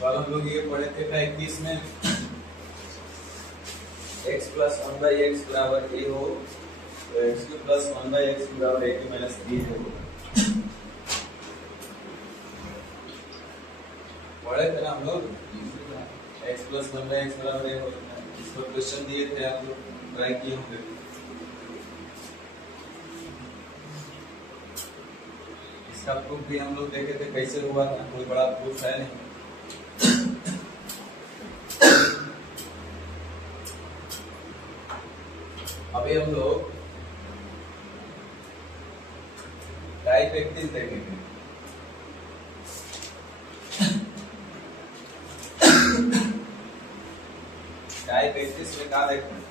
कल हम लोग ये पढ़े थे 21 में x प्लस 1/x बराबर a हो तो x3 प्लस 1/x बराबर a2 माइनस b हो। पढ़े थे ना हम लोग x प्लस 1/x बराबर a हो। इसको क्वेश्चन दिए थे, आप लोग ट्राई किए होंगे। इसका प्रूफ भी हम लोग देखे थे कैसे हुआ था, कोई बड़ा प्रूफ है नहीं। अभी हम लोग टाइप 31 देखेंगे। टाइप 31 में क्या देखना है?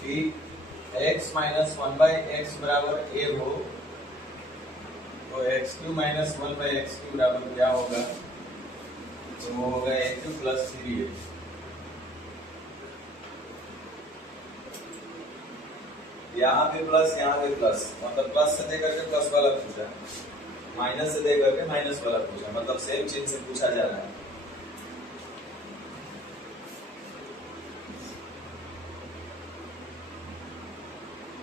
कि x माइनस 1/x बराबर a हो तो x3 माइनस 1/x3 बराबर क्या होगा? तो वो होगा a3 प्लस 3a। यहाँ पे प्लस, यहाँ पे प्लस, मतलब प्लस से दे करके प्लस वाला पूछा, माइनस से दे करके माइनस वाला पूछा, मतलब सेम चीज से पूछा जा रहा है।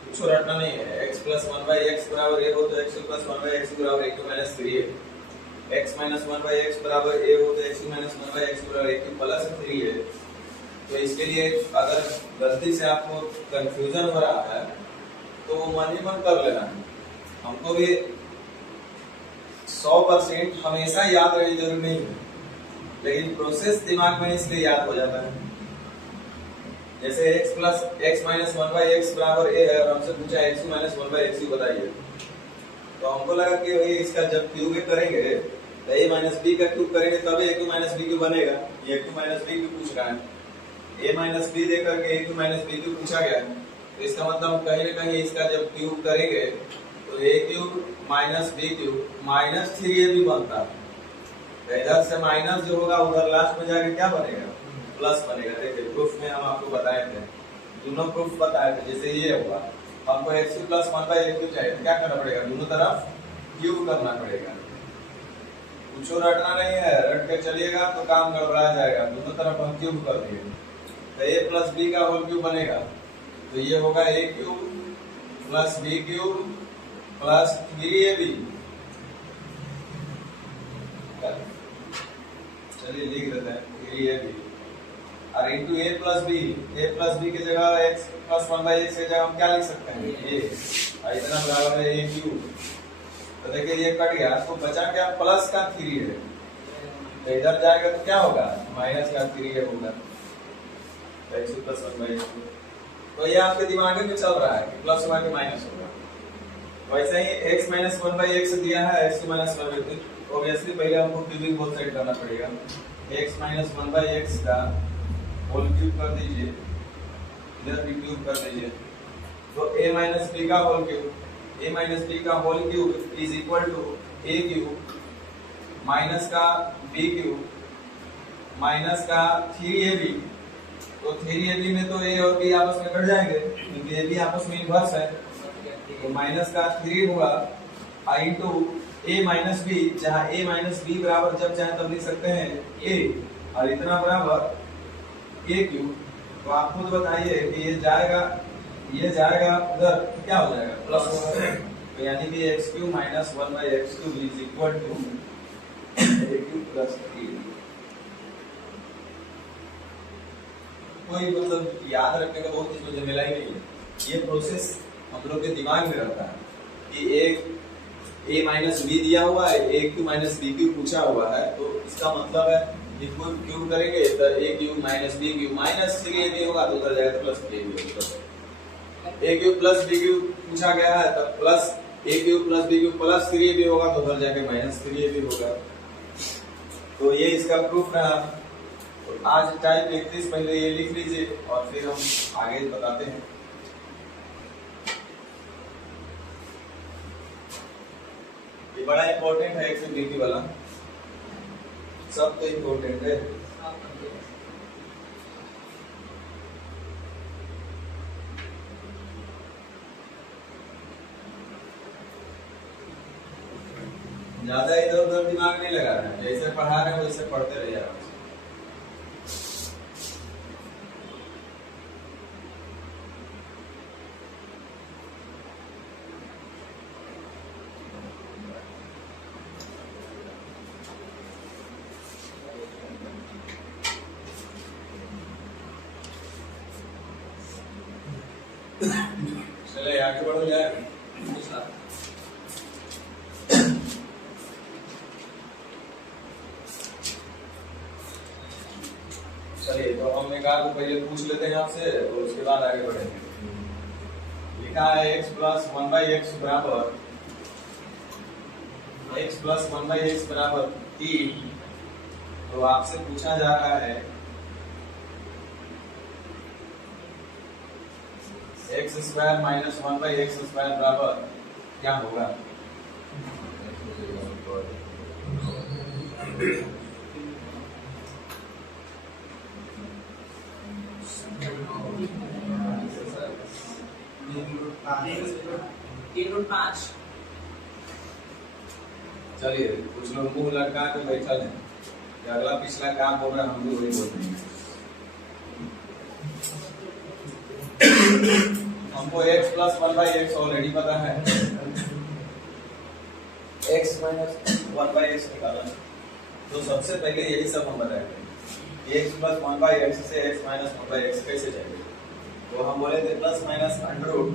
कुछ रटना नहीं है। x प्लस 1/x बराबर a हो तो x प्लस 1/x बराबर a2 minus 3a। x minus 1/x बराबर a हो तो x माइनस 1/x बराबर a2 प्लस 3a। तो इसके लिए अगर गलती से आपको कंफ्यूजन हो रहा है तो वो मन ही मन कर लेना है। हमको भी 100% हमेशा याद रहनी जरूरी नहीं है, लेकिन प्रोसेस दिमाग में इसलिए याद हो जाता है। जैसे x माइनस 1/x बराबर a है और हमसे पूछा x माइनस 1/x बताइए, तो हमको लगा कि भाई इसका जब क्यूब करेंगे तो a माइनस b का क्यूब करेंगे तभी a2 माइनस b क्यूब बनेगा। ये a2 माइनस b क्यूब पूछ रहा है, a माइनस b दे करके a2 माइनस b क्यूब पूछा गया है, तो इसका मतलब कहीं ना कहीं इसका जब क्यूब करेंगे तो a cube minus b cube minus 3a भी बनता है। तो इधर से माइनस जो होगा उधर लास्ट में जाके क्या बनेगा? प्लस बनेगा। देखिए प्रूफ में हम आपको बताए थे, दोनों प्रूफ बताए थे। जैसे ये हुआ, हमको x प्लस 1/x चाहिए, क्या करना पड़ेगा? दोनों तरफ क्यूब करना पड़ेगा। कुछ रटना नहीं है, रट के चलिएगा तो काम गड़बड़ा जाएगा। दोनों तरफ हम क्यूब कर दिए तो a प्लस b का होल क्यूब बनेगा, तो ये होगा a cube plus b cube plus 3ab। चलिए लिख देते हैं 3ab और इंटू a प्लस b की जगह x प्लस 1/x की जगह हम क्या लिख सकते हैं? a। इतना बराबर है a क्यूब। तो देखिए ये कट गया तो बचा क्या? प्लस का 3 है, तो इधर जाएगा तो क्या होगा? माइनस का 3 होगा, तो x प्लस 1/x। तो ये आपके दिमाग में चल रहा है कि प्लस हुआ कि माइनस होगा। वैसे ही x माइनस 1/x दिया है, x माइनस 1/x, ऑब्वियसली पहले हमको क्यूबिक बोथ साइड करना पड़ेगा। x माइनस 1/x का होल क्यूब कर दीजिए, इधर भी क्यूब कर दीजिए, तो a माइनस b का whole cube is equal to a cube minus का b क्यूब माइनस का 3ab। तो 3ab में तो a और b आपस में कट जाएंगे क्योंकि a b आपस में इनवर्स है, तो माइनस का 3 होगा इंटू a माइनस b, जहाँ a माइनस b बराबर जब चाहे तब लिख सकते हैं a, और इतना बराबर a क्यूब। तो आप खुद बताइए कि ये जाएगा उधर तो क्या हो जाएगा? प्लस होगा। तो यानी कि x क्यूब माइनस 1/x cube is equal to a cube plus 3। कोई मतलब याद रखने का बहुत इसमें झमेला ही नहीं है। ये प्रोसेस हम लोग के दिमाग में रहता है कि एक a माइनस b दिया हुआ है, a cube minus b cube पूछा हुआ है, तो इसका मतलब है क्यूब करेंगे तो a cube minus b cube minus 3ab होगा, तो उधर जाएगा प्लस 3ab होगा। a cube plus b cube पूछा गया है, तब plus a cube plus b cube plus 3ab होगा, तो उधर जाके माइनस 3ab होगा। तो ये इसका प्रूफ रहा। तो आज टाइप 31 पहले ये लिख लीजिए और फिर हम आगे बताते हैं। ये बड़ा इंपॉर्टेंट है, एक्सेप्टिबिलिटी वाला, सब तो इंपॉर्टेंट है। ज्यादा इधर उधर दिमाग नहीं लगा रहे हैं, जैसे पढ़ा रहे हैं वैसे पढ़ते रहिए आराम से। चले आगे बढ़ो यार। चलिए तो हम एक आध पहले पूछ लेते हैं आपसे और उसके बाद आगे बढ़ेंगे। लिखा है x प्लस 1/x बराबर 3। तो आपसे पूछा जा रहा है x² माइनस 1/x² बराबर क्या होगा। चलिए कुछ लोग मुंह लटका के बैठल हैं कि अगला पिछला काम हो रहा है, हम भी वही बोल रहे हैं। हमको x प्लस 1/x ऑलरेडी पता है, x माइनस 1/x निकाला। तो सबसे पहले यही सब हम बताएंगे x प्लस 1/x से x माइनस 1/x कैसे जाएंगे। तो हम बोले थे plus minus under root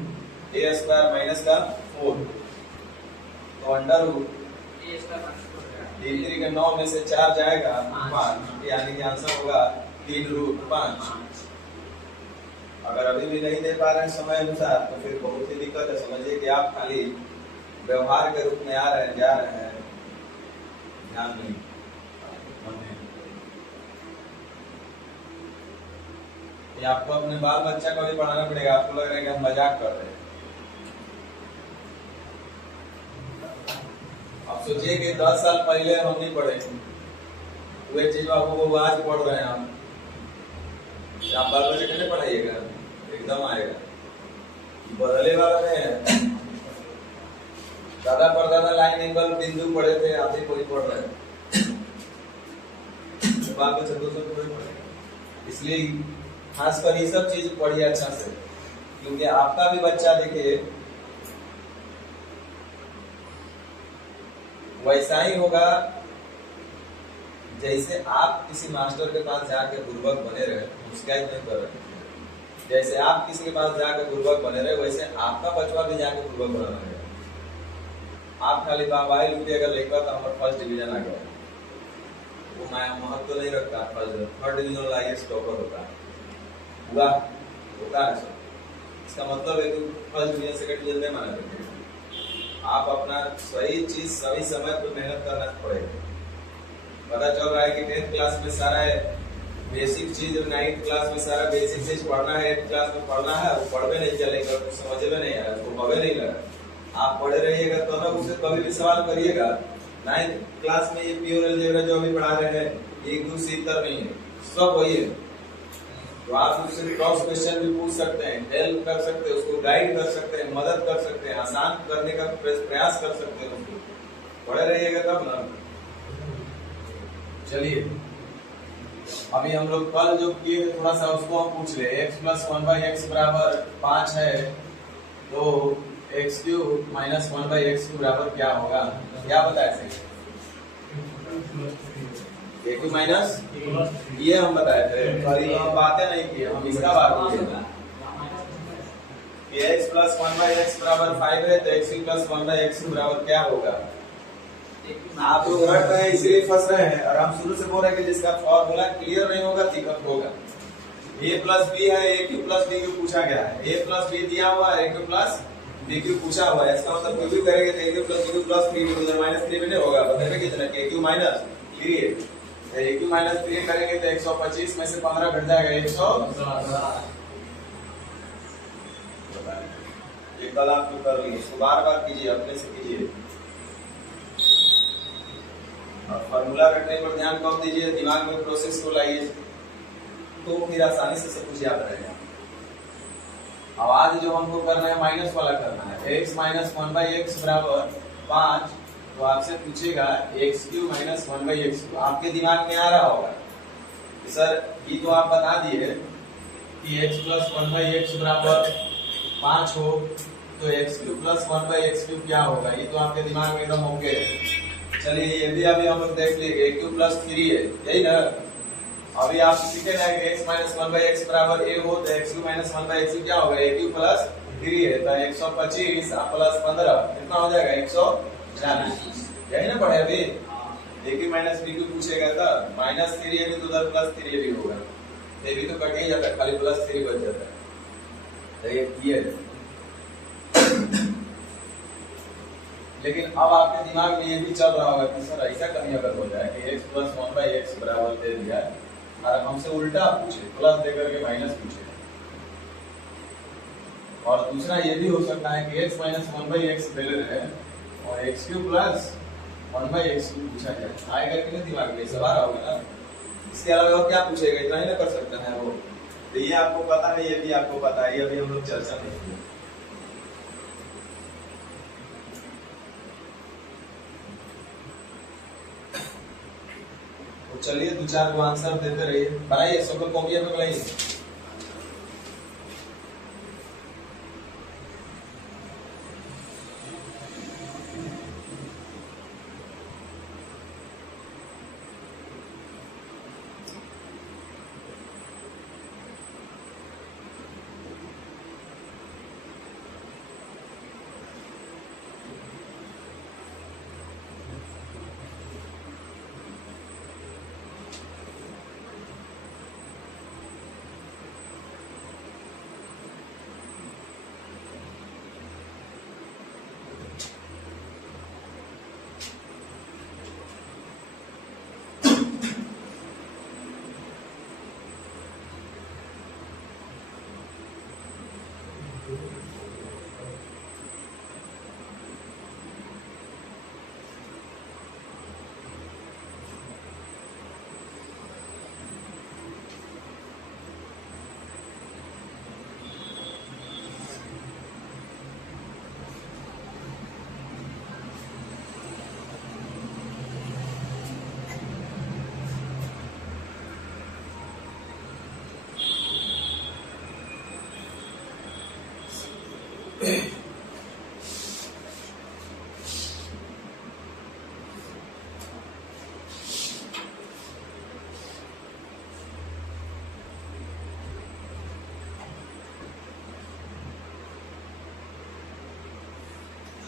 a square minus का 4, तो अंडर रूट 3 के 9 में से 4 जाएगा 5, यानी कि आंसर होगा 3√5। अगर अभी भी नहीं दे पा रहे हैं समय अनुसार तो फिर बहुत ही दिक्कत है। समझिए कि आप खाली व्यवहार के रूप में आ रहे हैं, जा रहे हैं, ध्यान नहीं। ये आपको अपने बाल बच्चा को भी पढ़ाना पड़ेगा। आपको लग रहा है कि हम मजाक कर रहे हैं। आप सोचिए कि 10 साल पहले हम नहीं पढ़े, वही चीज आपको आज पढ़ रहे हैं हम। आप बाल बच्चे कैसे पढ़ाइएगा, एकदम आएगा। बदले वाला में दादा परदादा लाइन एंगल बिंदु पढ़े थे, आप ही कोई पढ़ रहे हैं। बाल बच्चे तो सब थोड़े पढ़ेगा। इसलिए खासकर ये सब चीज पढ़िए अच्छा से, क्योंकि आपका भी बच्चा देखिए वैसा ही होगा जैसे आप किसी मास्टर के पास जाके गुरुवक बने रहे, शिकायत नहीं कर रहे। जैसे आप किसी के पास जाके गुरुवक बने रहे, वैसे आपका बचवा भी जाके गुरुवक बना रहेगा। आप खाली बाबाई लूटिएगा लेकर तो हमारा फर्स्ट डिवीजन आ गया, वो महत्व तो नहीं रखता। थर्ड डिवीजन हाईएस्ट टॉपर होता है, हुआ होता है सब। इसका मतलब है कि फर्स्ट डिवीजन सेकंड डिवीजन नहीं माना जाएगा। आप अपना सही चीज सही समय पर मेहनत करना पड़ेगा। पता चल रहा है कि 10th क्लास में सारा बेसिक चीज, 9th क्लास में सारा बेसिक चीज पढ़ना है, 8th क्लास में पढ़ना है, वो पढ़वे नहीं चलेगा, समझ में नहीं आया, उसको पढ़े नहीं लगा। आप पढ़े रहिएगा तो ना उससे कभी भी सवाल करिएगा। 9th क्लास में ये प्योर अलजेब्रा जो अभी पढ़ा रहे हैं, 1 2 3 तक नहीं है, सब वही है। तो आप उससे क्रॉस क्वेश्चन भी पूछ सकते हैं, हेल्प कर सकते हैं, उसको गाइड कर सकते हैं, मदद कर सकते हैं, आसान करने का प्रयास कर सकते हैं। उसको पढ़े रहिएगा तब ना। चलिए अभी हम लोग कल जो किए थे थोड़ा सा उसको हम पूछ ले। x प्लस 1/x बराबर 5 है, तो x³ माइनस 1/x बराबर क्या होगा, क्या बताए थे। a³ माइनस ये हम बताए थे, खाली हम बातें नहीं की, हम इसका बात किए। x प्लस 1/x बराबर 5 है, तो x³ प्लस 1/x बराबर क्या होगा। आप लोग रट रहे हैं इसलिए फंस रहे हैं, और हम शुरू से बोल रहे हैं कि जिसका फॉर्मूला क्लियर नहीं होगा दिक्कत होगा। a प्लस बी है, a³ प्लस b पूछा गया है, a प्लस बी दिया हुआ है, a³ प्लस b पूछा हुआ है। इसका मतलब क्यों भी करेंगे तो a³ plus b plus 3 minus 3 में नहीं होगा। बताइए कितना, a³ माइनस 3, a³ माइनस 3 करेंगे तो 125 में से 15 घट जाएगा 100। ये कल आप लोग कर लीजिए, इसको बार बार कीजिए, अपने से कीजिए। और फॉर्मूला रटने पर ध्यान कम दीजिए, दिमाग में प्रोसेस को लाइए, तो फिर आसानी से सब कुछ याद रहेगा। अब आज जो हमको करना है माइनस वाला करना है। x माइनस 1/x बराबर 5, तो आपसे पूछेगा x Q minus one by x Q, आपके दिमाग में आ रहा होगा सर ये तो आप बता दिए कि x plus one by x बराबर 5 हो, तो x cube plus one by x Q क्या होगा, ये तो आपके दिमाग में एकदम ओके है। चलिए ये भी अभी हम लोग देख लेंगे, क्यू प्लस 3 है, यही ना। अभी आप सीखे ना कि x minus one by x बराबर a हो, तो x Q minus one by x Q क्या होगा, a क्यू प्लस 3 है, तो 125 प्लस 15 कितना हो जाएगा 140, यही ना पढ़े अभी। a Q minus b Q पूछेगा था, माइनस 3 है भी तो उधर प्लस 3 भी होगा, तो ये भी तो कट ही जाता है, खाली प्लस 3 बच जाता है, तो ये क्लियर है। लेकिन अब आपके दिमाग में ये भी चल रहा होगा कि सर ऐसा कहीं अगर हो जाए कि x plus one by x बराबर दे दिया और हमसे उल्टा पूछे, प्लस दे करके माइनस पूछे, और दूसरा ये भी हो सकता है कि x minus one by x दे रहे हैं और x cube plus one by x cube पूछा जाए, आएगा कि नहीं दिमाग में, सवाल होगा ना। इसके अलावा और क्या पूछेगा, इतना ही ना कर सकता है वो, तो ये आपको पता नहीं, ये भी आपको पता है, ये अभी हम लोग चर्चा नहीं की। तो चलिए दो चार को आंसर देते रहिए, बनाइए सबको कॉपियां पे बनाइए।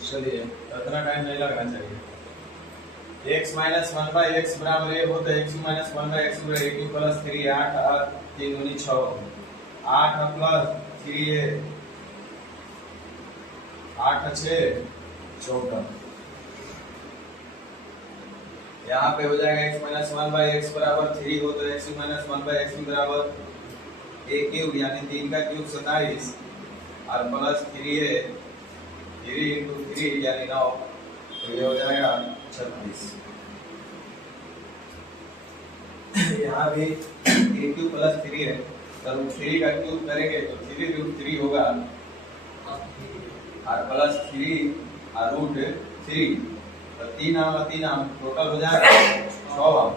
चलिए इतना टाइम नहीं लगना चाहिए। x minus one by x बराबर ए हो, तो x minus one by x बराबर ए क्यू प्लस 3, 8 और 3 दूनी 6, 8 प्लस 3 है 8 6 14, यहाँ पे हो जाएगा x minus one by x बराबर 3 हो, तो x minus one by x बराबर a क्यूब यानी 3 का क्यूब 27 और प्लस 3 है 3 इंटू 3 यानी 9, तो ये हो जाएगा 36। यहाँ भी a क्यूब प्लस 3 है, तो रूट 3 का क्यूब करेंगे तो 3 रूट 3 होगा और प्लस 3 और रूट 3, तो 3 आम टोटल हो जाएगा 6 आम।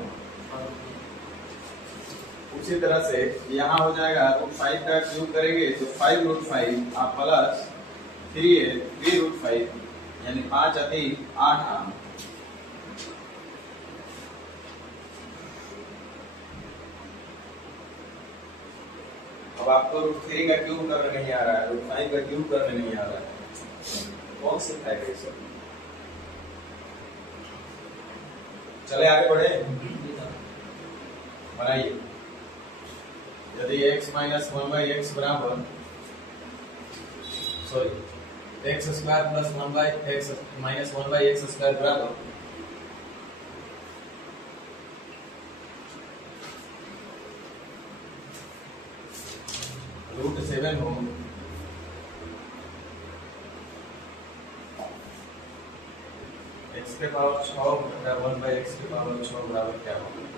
उसी तरह से यहाँ हो जाएगा रूट 5 का क्यूब करेंगे तो 5 रूट 5 और प्लस 3 है 3 रूट 5 यानी 5 अधिक 8 आम। अब आपको रूट 3 का क्यूब करने नहीं आ रहा है, रूट 5 का क्यूब करने नहीं आ रहा है, कौन सिखाएगा ये सब। चले आगे बढ़े, बनाइए। यदि x minus one by x बराबर x square plus one by x minus one by x square बराबर रूट 7 हो, x के पावर 6 बटा 1 बाई x के पावर 6 बराबर क्या होगा।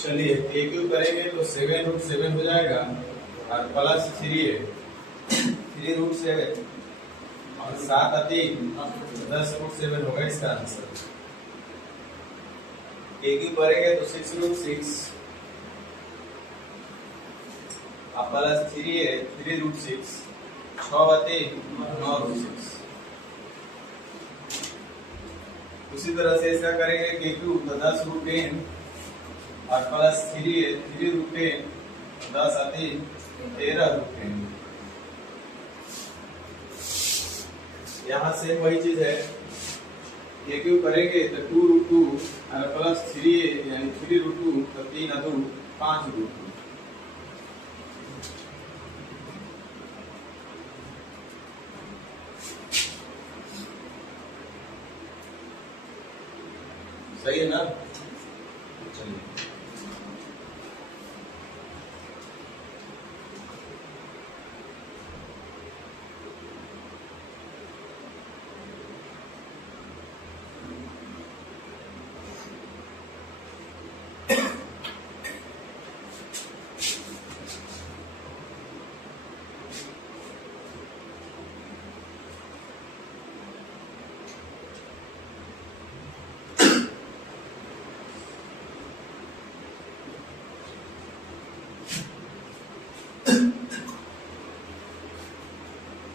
चलिए ए क्यूब करेंगे तो 7√7 हो जाएगा और प्लस 3a 3√7 और 7 3 10√7 होगा इसका आंसर। ए क्यूब करेंगे तो 6√6 और प्लस 3a 3√6 6 3 9√6। उसी तरह से इसका करेंगे के क्यूब तो 10√10 और प्लस 3a 3√10 10 आती 13√10। यहाँ से वही चीज है, ये क्यूब करेंगे तो 2√2 और प्लस 3a यानी 3√2 तो 3 2 5√2। सही है ना? चलिए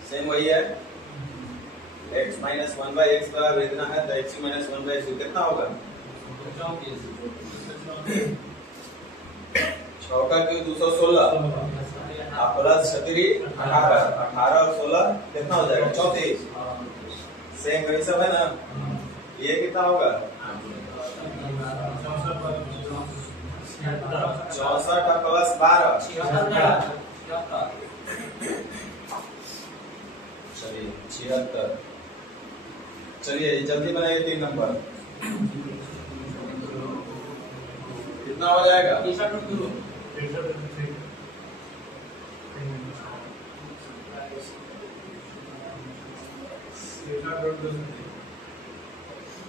सेम वही है, x माइनस 1/x का भेजना है तो x माइनस 1/x कितना होगा? 6 का क्यूब 216 आप प्लस 18 और 16 कितना हो जाएगा? 34। सेम वही सब है ना? ये कितना होगा? 64 और प्लस 12 चलिए 76। चलिए जल्दी बनाइए 3 नंबर कितना हो जाएगा?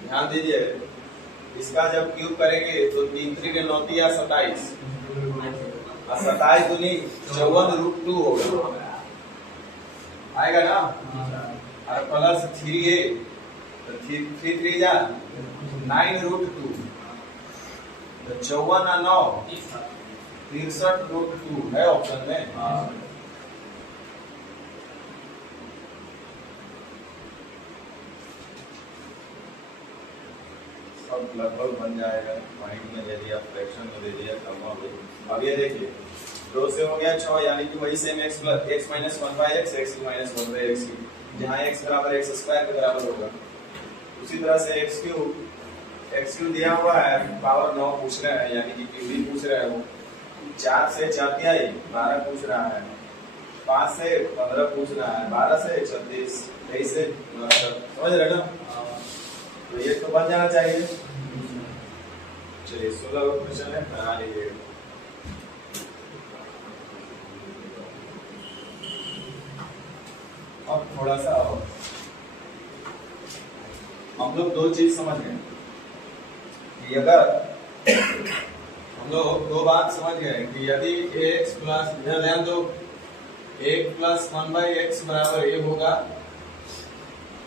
ध्यान दीजिए, इसका जब क्यूब करेंगे तो 3 3 9 या 27 और 27 दूनी 54√2 होगा, आएगा ना? और प्लस 3a तो 3 3 जा 9√2 तो 54 और 9 63√2 है ऑप्शन में। सब लगभग बन जाएगा, पॉइंट में दे दिया, फ्रैक्शन में दे दिया, कॉमा में। अब ये देखिए 2 से हो गया 6 यानी कि वही same x plus x minus 1/x x minus 1/x जहाँ x बराबर x स्क्वायर के बराबर होगा। उसी तरह से x क्यूब दिया हुआ है, पावर 9 पूछ रहे हैं यानी कि क्यूब पूछ रहे हैं वो। 4 से 4 क्या है 12 पूछ रहा है, 5 से 15 पूछ रहा है, 12 से 36, 23 से 69, समझ रहे ना? तो ये तो बन जाना चाहिए। चलिए 16 क्वेश्चन है, बना लीजिए। अब थोड़ा सा हम लोग 2 चीज समझ गए कि अगर हम लोग 2 बात समझ गए कि यदि x प्लस ध्यान दो x प्लस 1/x बराबर a होगा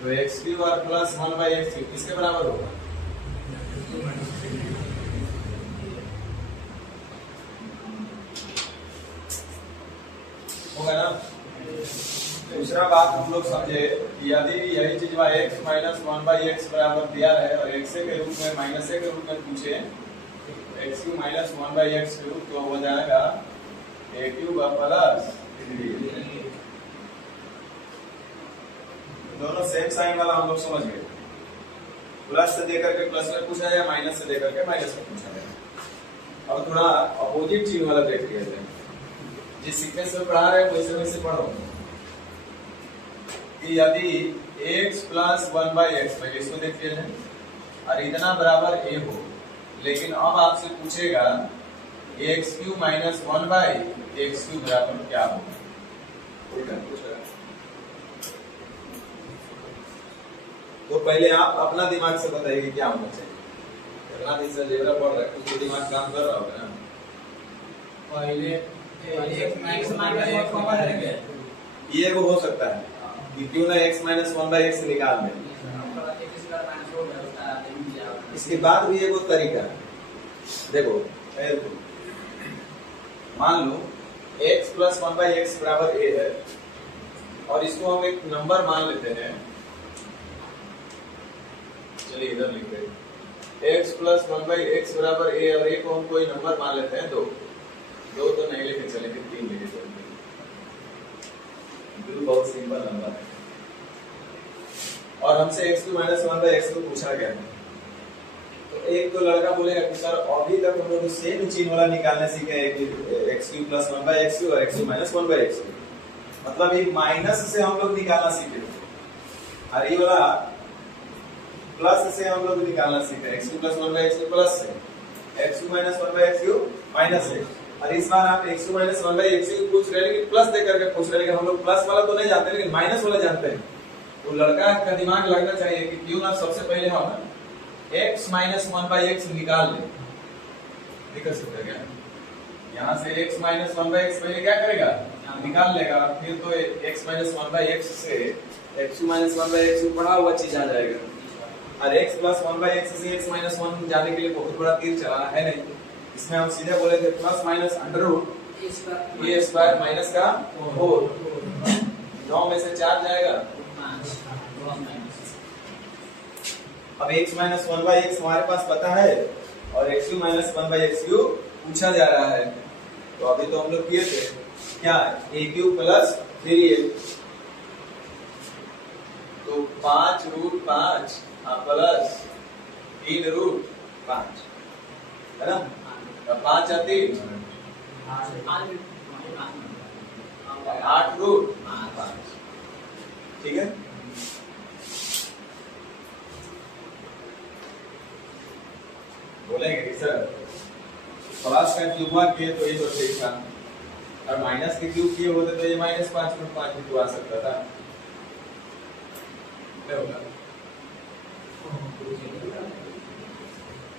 तो x क्यूब और प्लस 1/x क्यूब किसके बराबर होगा? होगा ना? दूसरा बात हम लोग समझे कि यदि यही चीज x माइनस 1/x बराबर दिया है और x के रूप में माइनस a के रूप में पूछे x क्यूब माइनस 1/x क्यूब तो हो जाएगा a क्यूब प्लस दोनों सेम साइन वाला हम लोग समझ गए। प्लस से देकर के प्लस में पूछा जाए, माइनस से देकर के माइनस में पूछा जाए। अब थोड़ा अपोजिट चीज वाला देख लिया जाए, जिस सीक्वेंस में पढ़ा रहे वैसे वैसे पढ़ो कि यदि x प्लस 1/x पहले इसको देख लिया जाए और इतना बराबर a हो, लेकिन अब आपसे पूछेगा x क्यूब माइनस 1/x क्यूब बराबर क्या हो? तो पहले आप अपना दिमाग से बताइए क्या होना चाहिए। अगला दिन से जेबरा पढ़ रहा है, कुछ दिमाग काम कर रहा होगा ना। पहले x माइनस 1 कॉमन रहेंगे। ये वो हो सकता है कि क्यों ना x माइनस 1/x निकाल लें। इसके बाद भी एक तरीका है, देखो मान लो x प्लस 1/x बराबर a है और इसको हम एक नंबर मान लेते हैं। चलिए इधर लिखते हैं x प्लस 1/x बराबर a और a को हम कोई नंबर मान लेते हैं 2। 2 तो नहीं लेके चलेंगे, 3 लेके चलेंगे। बिल्कुल बहुत सिंपल नंबर है और हमसे x2 माइनस 1/x को पूछा गया है। तो एक तो लड़का बोलेगा कि सर अभी तक हम लोग सेम चिन्ह वाला निकालने सीखे हैं कि x3 प्लस 1/x3 और x2 माइनस 1/x3, मतलब ये माइनस से हम लोग निकालना सीखे और ये वाला प्लस से हम लोग निकालना सीखे। x2 प्लस 1/x2 प्लस से, x2 माइनस 1/x3 माइनस से। और इस बार आप x2 माइनस 1/x3 पूछ रहे हैं लेकिन प्लस दे करके पूछ रहे हैं, लेकिन हम लोग प्लस वाला तो नहीं जानते लेकिन माइनस वाला जानते हैं। तो लड़का का दिमाग लगना चाहिए कि क्यों ना सबसे पहले हम x माइनस 1/x निकाल लें। निकल सकता है क्या? यहाँ से x माइनस 1/x पहले क्या करेगा, निकाल लेगा, फिर तो x माइनस 1/x से x2 माइनस 1/x पढ़ा हुआ चीज आ जाएगा। और x प्लस 1/x से x माइनस 1 जाने के लिए बहुत बड़ा तीर चलाना है नहीं, इसमें हम सीधे बोले थे plus minus under root a square minus का 4, 9 में से 4 जाएगा 5। अब x माइनस 1/x हमारे पास पता है और x2 माइनस 1/x पूछा जा रहा है। तो अभी तो हम लोग किए थे क्या, a³ प्लस 3a, तो 5 रूट 5 प्लस 3 रूट 5 है ना, 5 या 3 8 रूट 5, ठीक है। बोलेंगे कि सर प्लस का क्यूब किए तो ये तो ठीक था और माइनस के क्यूब किए होते तो ये माइनस 5 रूट 5 भी तो आ सकता था। क्या होगा,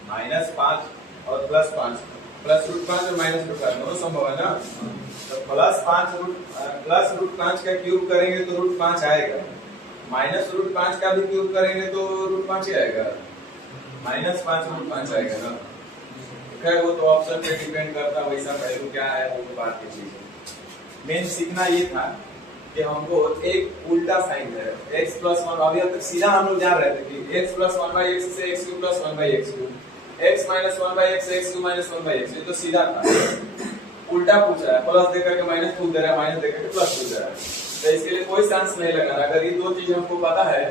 माइनस 5 और प्लस 5, प्लस रूट 5 और माइनस रूट 5 दोनों संभव है ना। तो प्लस रूट 5 का क्यूब करेंगे तो रूट 5 आएगा, माइनस रूट 5 का भी क्यूब करेंगे तो रूट 5 ही आएगा, माइनस 5 रूट 5 आएगा ना। खैर वो तो ऑप्शन पे डिपेंड करता, वैसा पहलू क्या है वो तो बात की चीज है। मेन सीखना ये था कि हमको एक उल्टा साइन है x प्लस 1, अभी तक सीधा हम लोग जान रहे थे कि x प्लस 1/x से x3 plus 1/x, x minus 1/x से x2 माइनस 1/x, ये तो सीधा था। उल्टा पूछा है, प्लस देकर के माइनस पूछ दे रहा है, माइनस देकर के प्लस पूछ रहा है, तो इसके लिए कोई चांस नहीं लगाना। अगर ये दो चीज हमको पता है,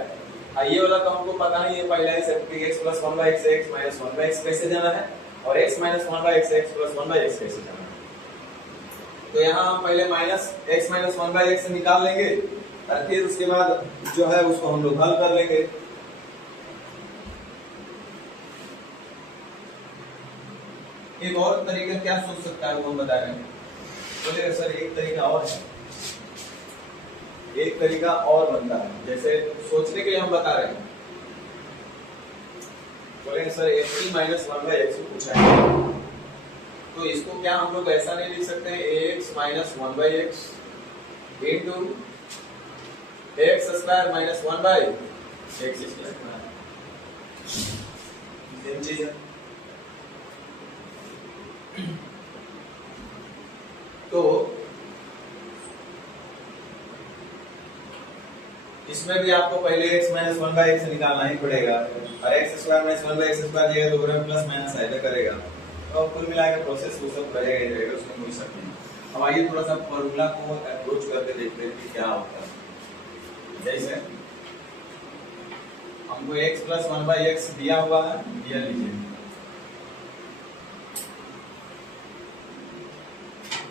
ये वाला तो हमको पता नहीं है पहले ही से कि x प्लस 1/x से x माइनस 1/x कैसे जाना है और x माइनस 1/x से x प्लस 1/x कैसे जाना है। तो यहाँ हम पहले माइनस x माइनस 1/x से निकाल लेंगे और फिर उसके बाद जो है उसको हम लोग हल कर लेंगे। एक और तरीका क्या सोच सकता है वो हम बता रहे हैं। बोलेगा सर एक तरीका और है, एक तरीका और बनता है, जैसे सोचने के लिए हम बता रहे हैं। बोलेंगे सर x3 माइनस 1/x पूछा है, तो इसको क्या हम लोग ऐसा नहीं लिख सकते हैं ax minus 1/x into x square minus 1/x square, same चीज है। तो इसमें भी आपको पहले x माइनस 1/x निकालना ही पड़ेगा और x square minus 1/x square जाएगा तो पूरा प्लस माइनस आएगा करेगा, तो कुल मिलाकर प्रोसेस वो सब रहेगा ही रहेगा, उसमें कोई शक नहीं। अब आइए थोड़ा सा फॉर्मूला को अप्रोच करके देखते हैं कि क्या होता है। जैसे हमको x प्लस 1/x दिया हुआ है, दिया लीजिए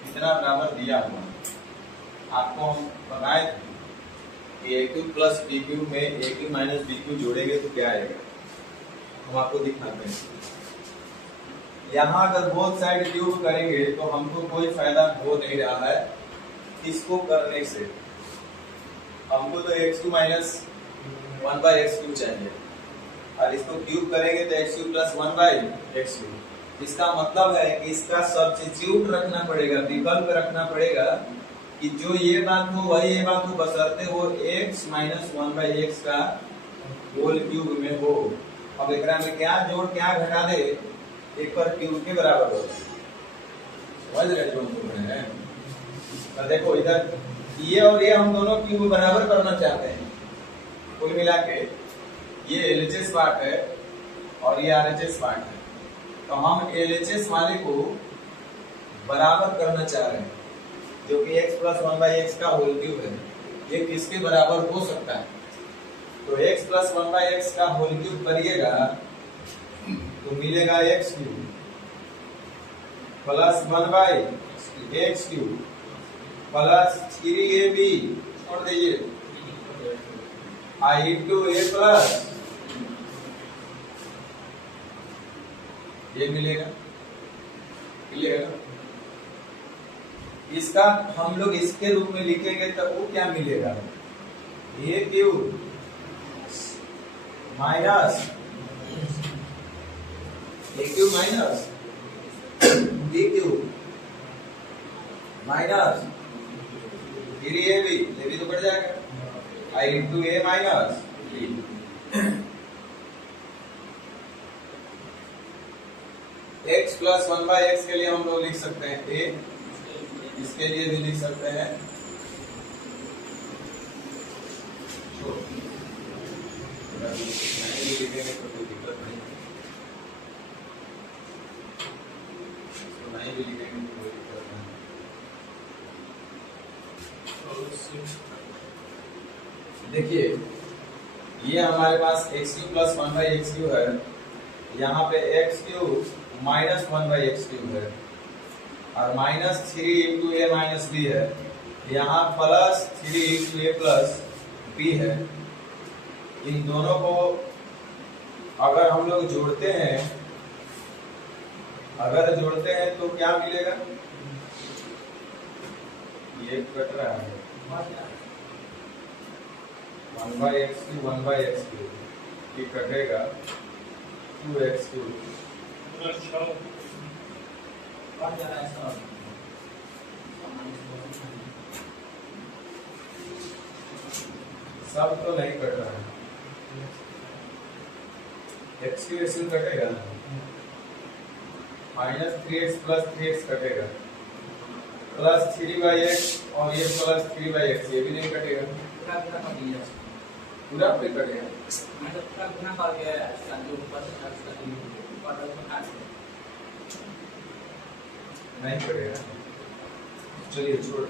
इतना बराबर दिया हुआ, आपको हम बताए कि a³ प्लस b³ में a³ माइनस b³ जोड़ेंगे तो क्या आएगा, हम आपको दिखाते हैं। यहाँ अगर बोथ साइड क्यूब करेंगे तो हमको कोई फायदा हो नहीं रहा है इसको करने से, हमको तो x2 माइनस 1/x³ चाहिए और इसको क्यूब करेंगे तो x³ प्लस 1/x³, इसका मतलब है कि इसका सब्स्टिट्यूट रखना पड़ेगा, विकल्प रखना पड़ेगा कि जो ये बात हो वही ये बात हो, बशर्ते वो x माइनस 1/x का होल क्यूब में हो। अब एकरा में क्या जोड़ क्या घटा दे, एक पर क्यूब के बराबर हो। समझ रहे जो हम बोल रहे हैं? तो देखो इधर ये और ये हम दोनों क्यूब बराबर करना चाहते हैं। कुल मिला के ये एलएचएस पार्ट है और ये आरएचएस पार्ट है, तो हम एलएचएस वाले को बराबर करना चाह रहे हैं, जो कि x प्लस 1/x का होल क्यूब है। ये किसके बराबर हो सकता है? तो x प्लस 1/x का होल क्यूब करिएगा तो मिलेगा x cube plus 1/x cube plus 3ab छोड़ दीजिए i इंटू a प्लस ये मिलेगा। क्लियर? इसका हम लोग इसके रूप में लिखेंगे तो वो क्या मिलेगा? a cube minus a cube minus b cube minus 3ab, ये भी तो बढ़ जाएगा i into a minus b। x plus 1/x के लिए हम लोग लिख सकते हैं a, इसके लिए भी लिख सकते हैं नहीं लिखेंगे तो कोई दिक्कत नहीं, नहीं भी लिखेंगे तो कोई दिक्कत नहीं। देखिए ये हमारे पास x cube plus 1/x cube है, यहाँ पे x क्यूब माइनस 1/x क्यूब है और minus 3 into a minus b है, यहाँ plus 3 into a plus b है। इन दोनों को अगर हम लोग जोड़ते हैं, तो क्या मिलेगा? ये कट रहा है 1/x क्यूब 1/x क्यूब, ये कटेगा 2x क्यूब। सब तो नहीं कट रहा है, x क्यूब x क्यूब कटेगा, माइनस 3x प्लस 3x कटेगा, प्लस 3/x और ये प्लस 3/x, ये भी नहीं कटेगा, पूरा पे कटेगा। नहीं कटेगा, चलिए छोड़।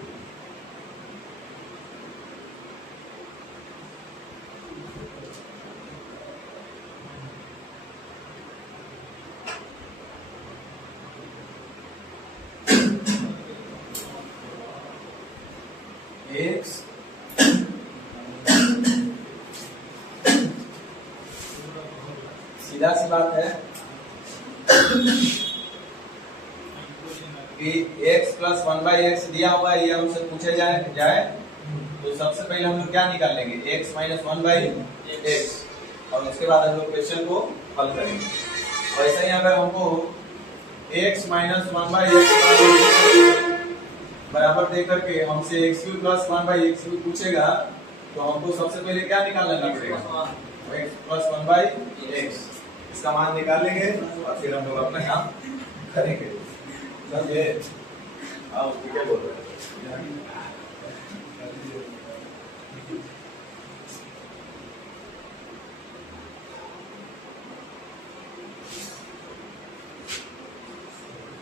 x सीधा सी बात है कि x प्लस 1/x दिया हुआ है, ये हमसे पूछे जाए तो सबसे पहले हम लोग क्या निकालेंगे? x माइनस 1/x और उसके बाद हम लोग क्वेश्चन को हल करेंगे। वैसे ही अगर हमको x माइनस 1/x बराबर दे करके हमसे x cube plus 1/x cube पूछेगा तो हमको सबसे पहले क्या निकालना पड़ेगा? x प्लस 1/x, इसका मान निकालेंगे और फिर हम लोग अपना काम करेंगे। समझे? आओ क्या बोल रहे हैं?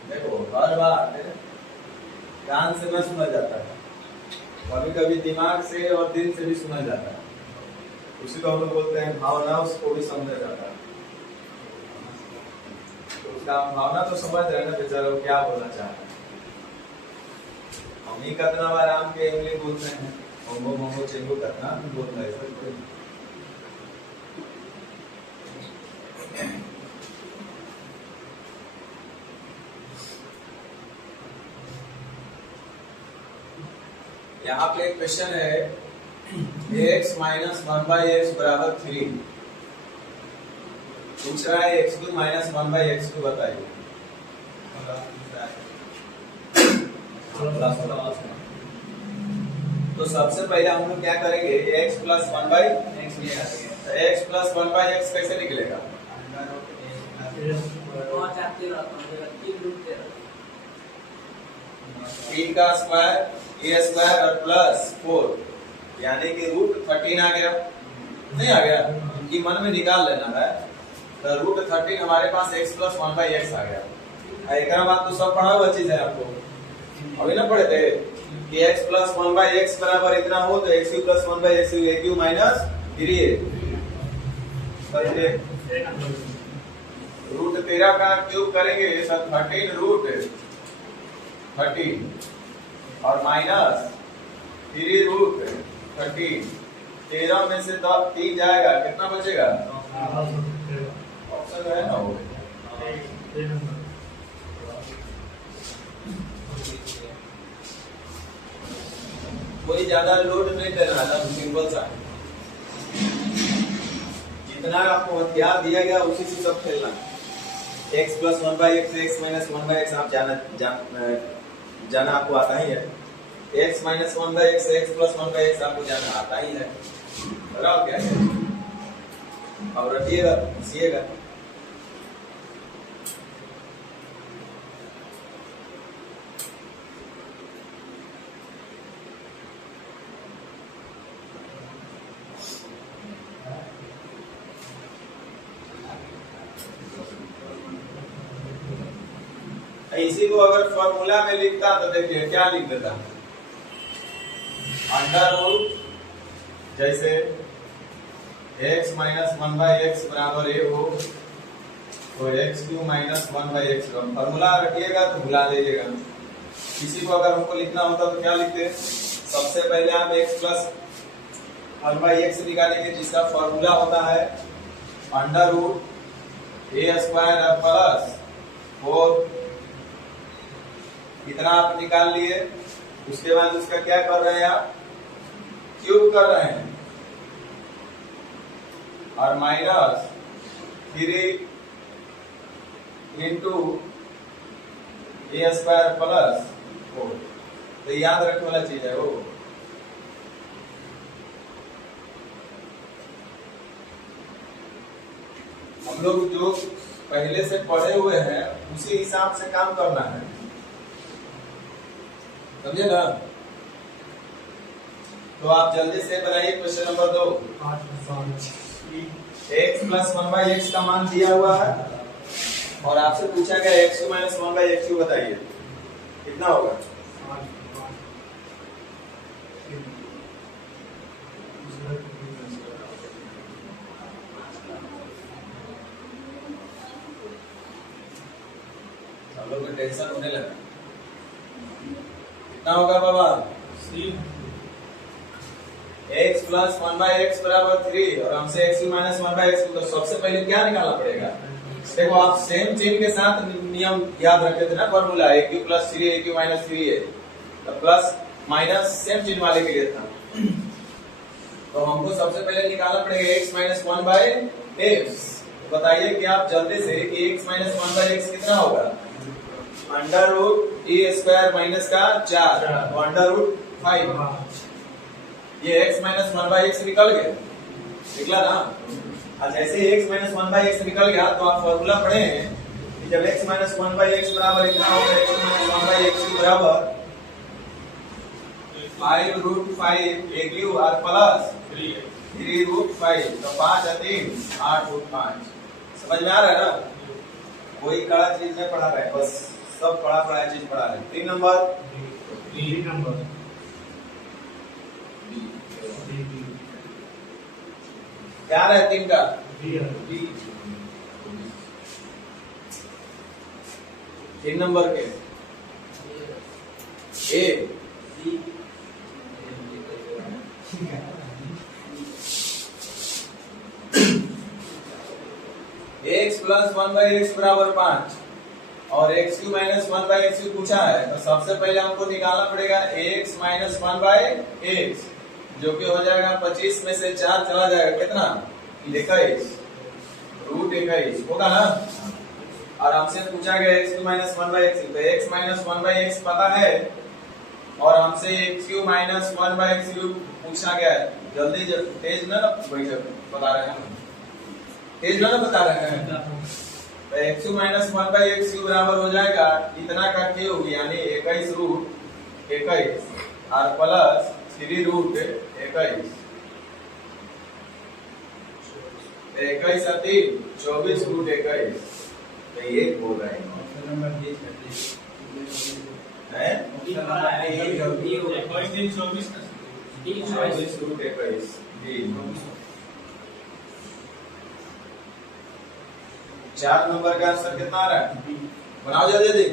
देखो हर बात कान से न सुना जाता है, कभी कभी दिमाग से और दिल से भी सुना जाता है, उसी को हम लोग बोलते हैं भावना, उसको भी समझा जाता है। तो उसका भावना तो समझ रहे ना बेचारा वो क्या बोलना चाह रहा है। हम ही कितना बार आम के उंगली बोलते हैं, मोमो मोमो चेंगो कितना बोलता है सर। यहाँ पे एक क्वेश्चन है x माइनस 1/x बराबर 3, पूछ रहा है x क्यूब माइनस 1/x को बताइए। तो सबसे पहले हम लोग क्या करेंगे, x plus one by x कैसे निकलेगा? तीन का स्क्वायर ए स्क्वायर और प्लस 4 यानी कि रूट 13 आ गया, नहीं आ गया? कि मन में निकाल लेना है। तो रूट 13 हमारे पास x plus one by x आ गया। एक बात तो सब पढ़ा हुआ चीज है आपको, अभी ना पढ़े थे कि x plus one by x बराबर इतना हो तो x plus one by x a cube minus 3a। Root 13 का क्यूब करेंगे तो 13 रूट 13 और माइनस 3 रूट 13। 13 में से 3 जाएगा, कितना बचेगा? ऑप्शन है ना वो। कोई ज्यादा लोड नहीं लेना था, सिंपल सा जितना आपको हथियार दिया गया उसी से सब खेलना। x plus one by x, x minus one by x आप जाना आपको आता ही है। x minus one by x, x plus one by x आपको जाना आता ही है। बताओ क्या है, और रटिएगा सीएगा। इसी को अगर फॉर्मूला में लिखता तो देखिए क्या लिख देता, अंडर रूट जैसे x minus one by x बराबर a हो तो x Q minus one by x. Formula रखिएगा तो भुला दीजिएगा। किसी को अगर हमको लिखना होता तो क्या लिखते, सबसे पहले आप x plus one by x निकालेंगे जिसका फॉर्मूला होता है अंडर रूट ए स्क्वायर प्लस 4। इतना आप निकाल लिए, उसके बाद उसका क्या कर रहे हैं आप, क्यूब कर रहे हैं और माइनस 3 इंटू ए स्क्वायर प्लस 4। तो याद रखने वाला चीज है वो। हम लोग जो पहले से पढ़े हुए हैं उसी हिसाब से काम करना है, समझे ना? तो आप जल्दी से बनाइए question number 2। x plus one by x का मान दिया हुआ है और आपसे पूछा गया x Q minus one by x Q बताइए कितना होगा। हम लोग को टेंशन होने लगा। कितना होगा बाबा? x plus one by x बराबर 3 और हमसे x Q minus one by x, तो सबसे पहले क्या निकालना पड़ेगा? देखो आप सेम चिन्ह के साथ नियम याद रखते थे ना, formula a Q plus 3 a Q minus 3a, तो प्लस माइनस सेम चिन्ह वाले के लिए था। तो हमको सबसे पहले निकालना पड़ेगा x minus one by x. बताइए कि आप जल्दी से कि x minus one by x कितना होगा? अंडर रूट ए स्क्वायर माइनस का 4 अंडर रूट 5। ये x minus one by x निकल गया, निकला ना? और जैसे x minus one by x निकल गया तो आप फॉर्मूला पढ़े हैं कि जब x minus one by x बराबर इतना होगा, x minus one by x बराबर 5 रूट 5 a क्यू और प्लस 3 रूट 5, तो 5 और 3 8 रूट 5। समझ में आ रहा है ना? कोई कड़ा चीज नहीं पढ़ा रहे, बस सब पढ़ा चीज पढ़ा रहे। 3 नंबर क्या रहा है 3 का? B। 3 नंबर के A। x plus one by x बराबर 5 और x Q minus one by x पूछा है, तो सबसे पहले हमको निकालना पड़ेगा x minus one by x, जो कि हो जाएगा 25 में से 4 चला जाएगा, कितना? 21 रूट 21 होगा ना? और हमसे पूछा गया x2 माइनस 1/x, तो x माइनस 1/x पता है और हमसे x3 माइनस 1/x3 पूछा गया है। जल्दी तेज ना बता रहे हैं, तेज ना बता रहे हैं। तो x2 माइनस 1/x3 बराबर हो जाएगा इतना का क्यूब यानी 21 रूट 21 और प्लस 3 रूट 21, 21 और 3 24 रूट 21। तो ये बोल रहे हैं हैं 24 रूट 21 जी। 4 नंबर का आंसर कितना आ रहा है? बनाओ जल्दी जल्दी।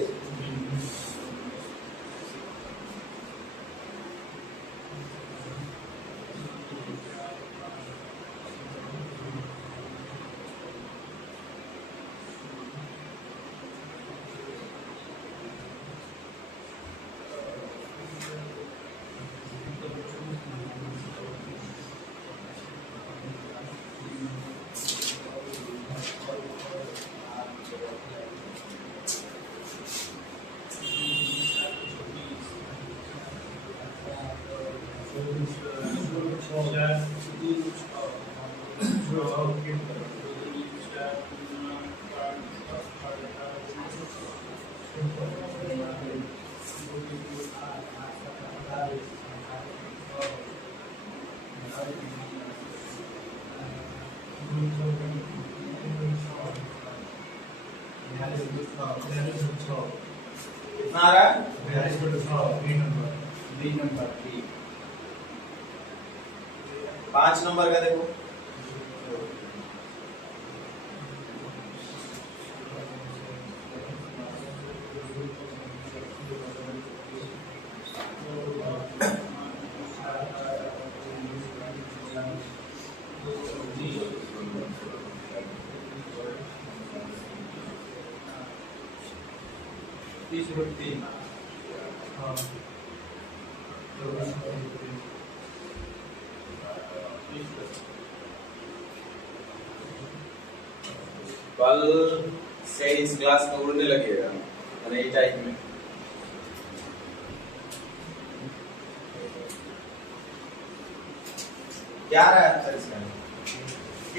कितना आ रहा है? 5 नंबर का देखो। कल से इस क्लास में उड़ने लगेगा नई टाइप में। क्या रहा है आंसर इसका?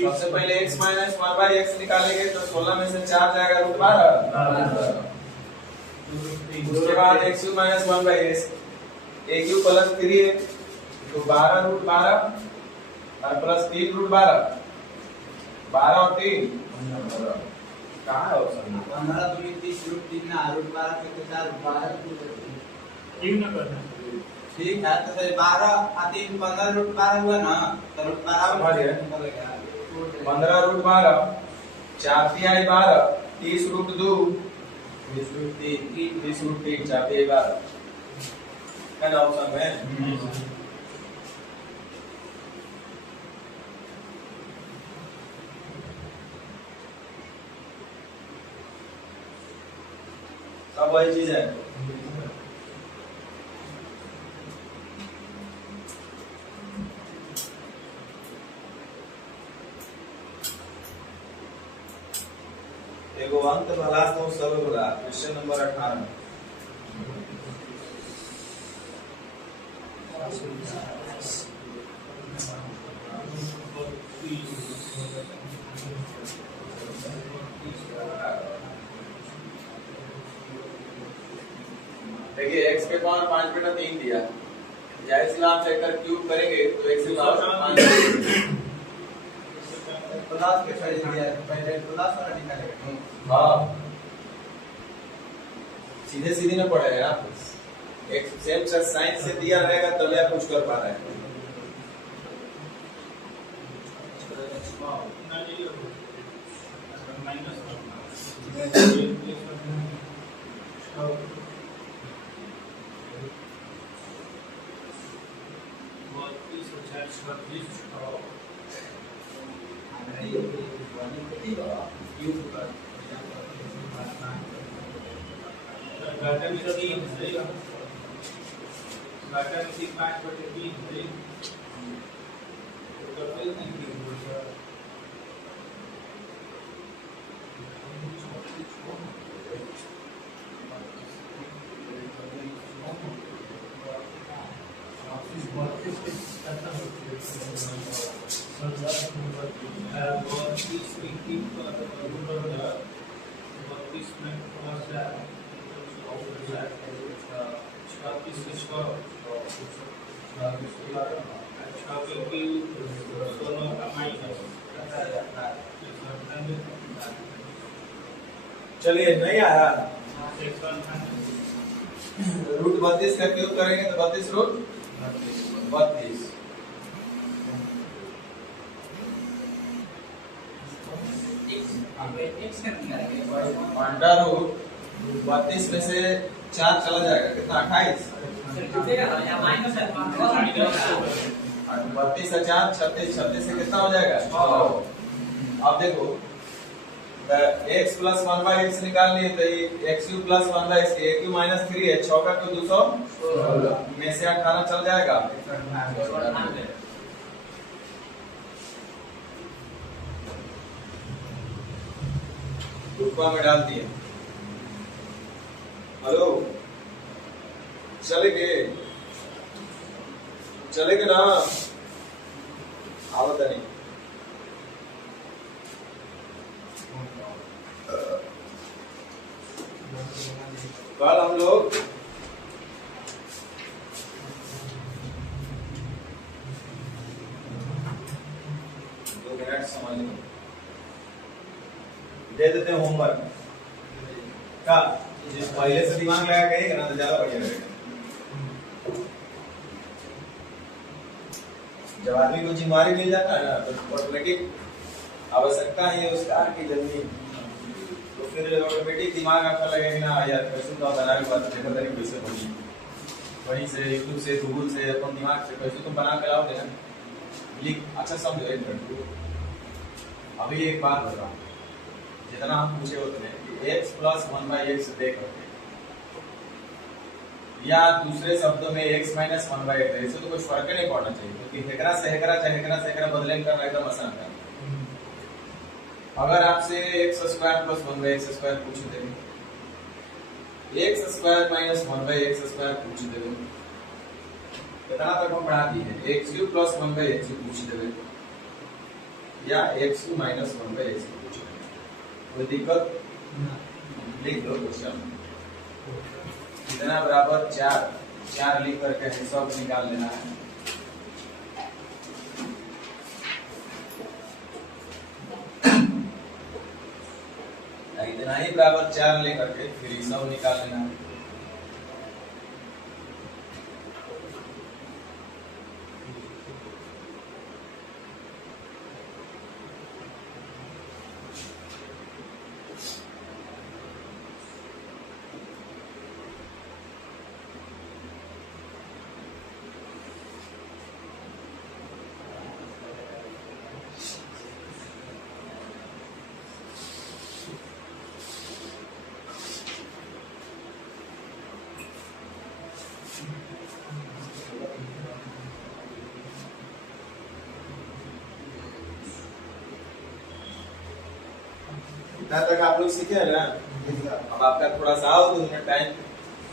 सबसे पहले x माइनस 1/x निकालेंगे तो 16 में से 4 जाएगा रूट 12। उसके बाद x minus 1/x a Q plus 3 है तो 12 रूट 12 और प्लस 3 रूट 12, 12 और 3 कहाँ है ऑप्शन? 15 दूनी 30 रूट 3 ना रूट 12 से 4 12 क्यों ना करना? ठीक है तो फिर 12 और 3 15 रूट 12 हुआ ना तो रूट 12 निकलेगा। 15 रूट 12 4 तिहाई 12 30 रूट 2 20 रूट 3 30 रूट 3 4 तिहाई 12 है ना ऑप्शन में। सब वही चीज है। एगो अंत भला तो सब भला। क्वेश्चन नंबर 18 देखिए x के पावर 5 बटा 3 दिया, जाहिर सी बात है अगर क्यूब करेंगे तो x की पावर 5 प्लस के साइड दिया पहले प्लस वाला निकालेगा। हाँ सीधे सीधे ना पड़ेगा आप, एक सेम साइन से दिया रहेगा तभी आप कुछ कर पा रहे हैं। चलिए नहीं आया। रूट 32 का क्यूब करेंगे तो 32 रूट 32। अंडर रूट 32 में से 4 चला जाएगा, कितना 28। 32 से 4 36, 36 से कितना हो जाएगा 6। अब देखो x प्लस 1/x निकाल लिए तो x cube plus 1/x a cube minus 3 है, 6 का क्यूब 200 में से 18 चल जाएगा। रुपा में डाल दिए। हेलो चलेगे ना, आवत नहीं। कल हम लोग समझ दे देते हैं होमवर्क का, पहले से दिमाग लगा के ना तो ज्यादा बढ़िया रहेगा। जब आदमी को जिम्मेदारी मिल जाता है ना तो ऑटोमेटिक आवश्यकता है उस कार की जल्दी, तो फिर ऑटोमेटिक दिमाग आपका लगेगा ना यार कैसे तो बना के बात देखा तरीके कैसे बनी, वहीं से यूट्यूब से गूगल से अपन दिमाग से कैसे तुम बना के लाओ देना लिख। अच्छा समझो एक मिनट, अभी एक बात बताओ, जितना हम पूछे होते हैं कि x प्लस 1/x दे करके, या दूसरे शब्दों में x माइनस 1/x, इससे तो कुछ फर्क नहीं पड़ना चाहिए, क्योंकि हेकरा से हेकरा चाहे हेकरा से हेकरा बदले करना एकदम आसान है। अगर आपसे x square plus 1/x square पूछ देंगे, x square minus 1/x square पूछ देंगे, कितना तक हम बढ़ा दिए, x क्यूब प्लस 1/x पूछ देंगे, या x क्यूब माइनस 1/x पूछ देंगे, कोई दिक्कत लिख दो क्वेश्चन। कितना बराबर 4 लिख करके सब निकाल लेना है। इतना ही बराबर 4 लेकर के फिर सब निकाल लेना है। इतना तक आप लोग सीखे हैं ना। अब आपका थोड़ा सा आओ 2 मिनट टाइम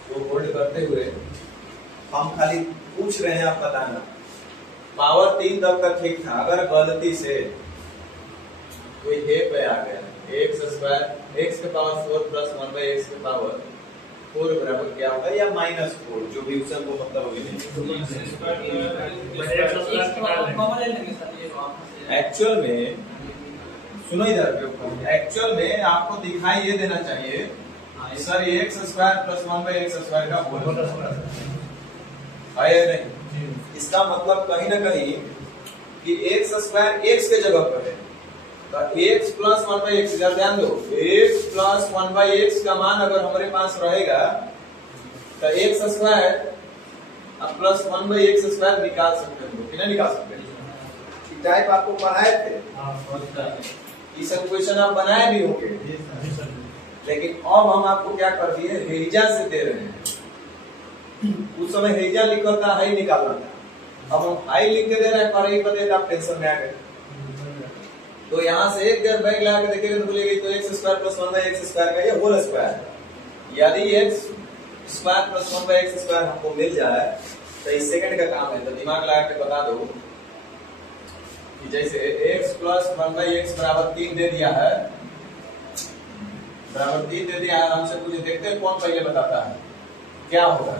वो होल्ड करते हुए हम खाली पूछ रहे हैं, आप बताना। पावर 3 तब तक ठीक था, अगर गलती से कोई हे पे आ गया x स्क्वायर x के पावर 4 प्लस 1/x के पावर 4 बराबर क्या होगा, या -4 जो भी उसको मतलब होगी नहीं। एक्चुअल में सुनो इधर, एक्चुअल में आपको दिखाई ये देना चाहिए sir x square plus 1/x square का होल है या नहीं। इसका मतलब कहीं ना कहीं कि x स्क्वायर x के जगह पर है, तो x प्लस 1/x, ध्यान दो, x प्लस 1/x का मान अगर हमारे पास रहेगा तो x square plus 1/x square निकाल सकते हैं कि नहीं निकाल सकते। टाइप आपको पढ़ाए थे, ये सब क्वेश्चन आप बनाए भी होंगे, लेकिन अब हम आपको क्या कर दिए, हेजा से दे रहे हैं। उस समय हेजा लिख कर था, हाई निकालना था, अब हम हाई लिख के दे रहे हैं, पर एक बदले आप टेंशन में आ गए। तो यहाँ से एक देर बैग लगा के देखेंगे तो बोलेगी तो x square plus 1/x square का ये होल स्क्वायर। यदि x square plus 1/x square हमको मिल जाए तो इस सेकंड का काम है, तो दिमाग लगा के बता दो कि जैसे x प्लस 1/x बराबर 3 दे दिया है, बराबर 3 दे दिया है, हमसे पूछे देखते हैं कौन पहले बताता है क्या होगा।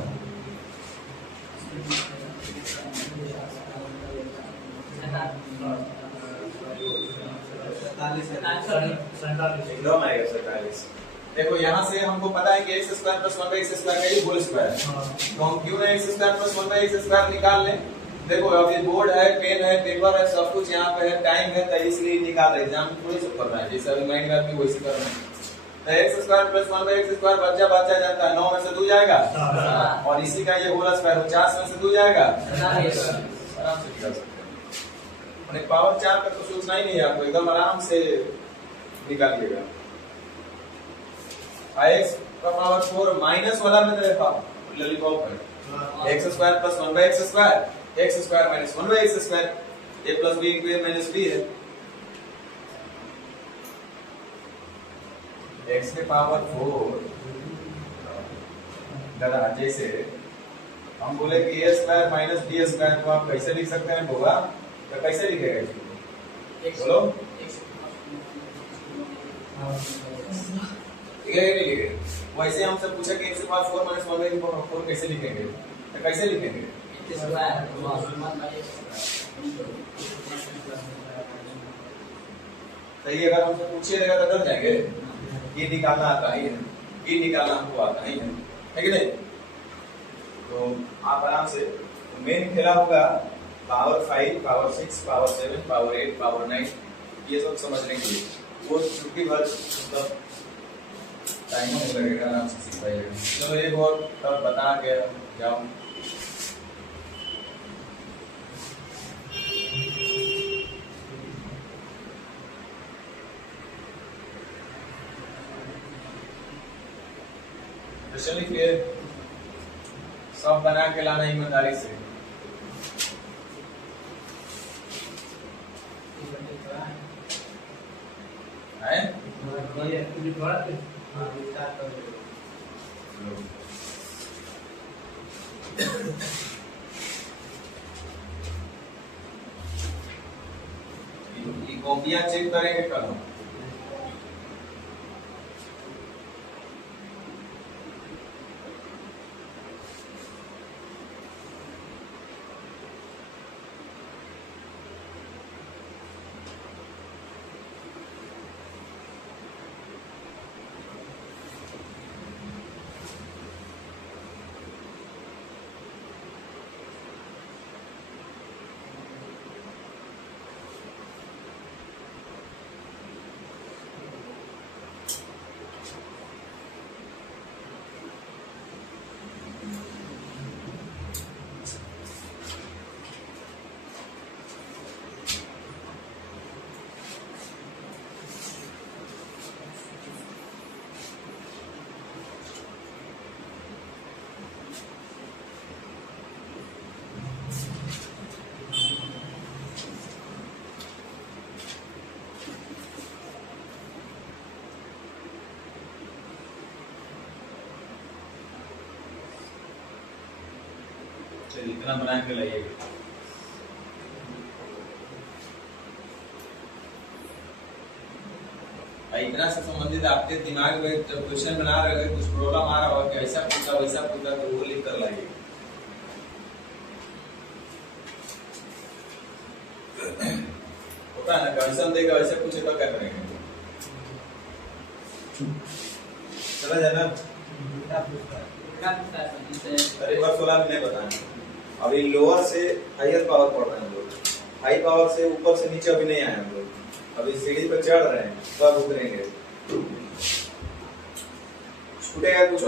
एकदम आएगा 47। देखो यहाँ से हमको पता है कि x square plus 1/x square का ही होल स्क्वायर है, तो हम क्यों ना x square plus 1/x square निकाल लें। देखो अभी बोर्ड है, पेन है, पेपर है, सब कुछ यहाँ पे है, टाइम है, तो इसलिए निकाल रहे। एग्जाम में थोड़ी सब करना है, जैसे अभी माइंड में वैसे करना है। तो x square plus 1/x square बच्चा जाता है, 9 में से 2 जाएगा, और इसी का ये होल स्क्वायर 50 में से 2 जाएगा, आराम से निकाल सकते हैं। पावर 4 का तो सोचना ही नहीं है आपको, एकदम आराम से निकालिएगा। x का पावर 4 माइनस वाला में देखा लॉलीपॉप है, x square plus 1/x square, x square minus 1/x square, a plus b equal minus b है। x के पावर 4 गधा, जैसे हम बोले कि a square minus b square को आप कैसे लिख सकते हैं होगा, तो कैसे लिखेगा इसको बोलो, लिखेंगे नहीं लिखेंगे। वैसे हमसे पूछा कि x के पावर 4 माइनस 1/4 कैसे लिखेंगे, तो कैसे लिखेंगे सही। अगर हमसे पूछिएगा तो डर जाएंगे, ये निकालना आता ही है, ये निकालना हमको आता ही है कि नहीं। तो आप आराम से मेन खेला होगा power 5, power 6, power 7, power 8, power 9, ये सब समझने के लिए वो छुट्टी भर मतलब टाइम नहीं लगेगा, आराम से सीख पाइएगा। चलो एक और तब बता के जाओ। क्वेश्चन लिखिए, सब बना के लाना ईमानदारी से। कॉपियां चेक करेंगे कल हम। चलिए इतना बना के लाइएगा। इतना से संबंधित आपके दिमाग में जब क्वेश्चन बना रहे कुछ प्रॉब्लम आ रहा हो कि ऐसा पूछा वैसा पूछा, तो वो लिख कर लाइए। होता है ना, कंडीशन देगा वैसे पूछे तो क्या करेंगे, चला जाए ना। अरे बार 16 में नहीं बताना, अभी लोअर से हायर पावर पढ़ रहे हैं लोग, हाई पावर से ऊपर से नीचे अभी नहीं आए हम लोग, अभी सीढ़ी पर चढ़ रहे हैं, सब उतरेंगे। छूटेगा कुछ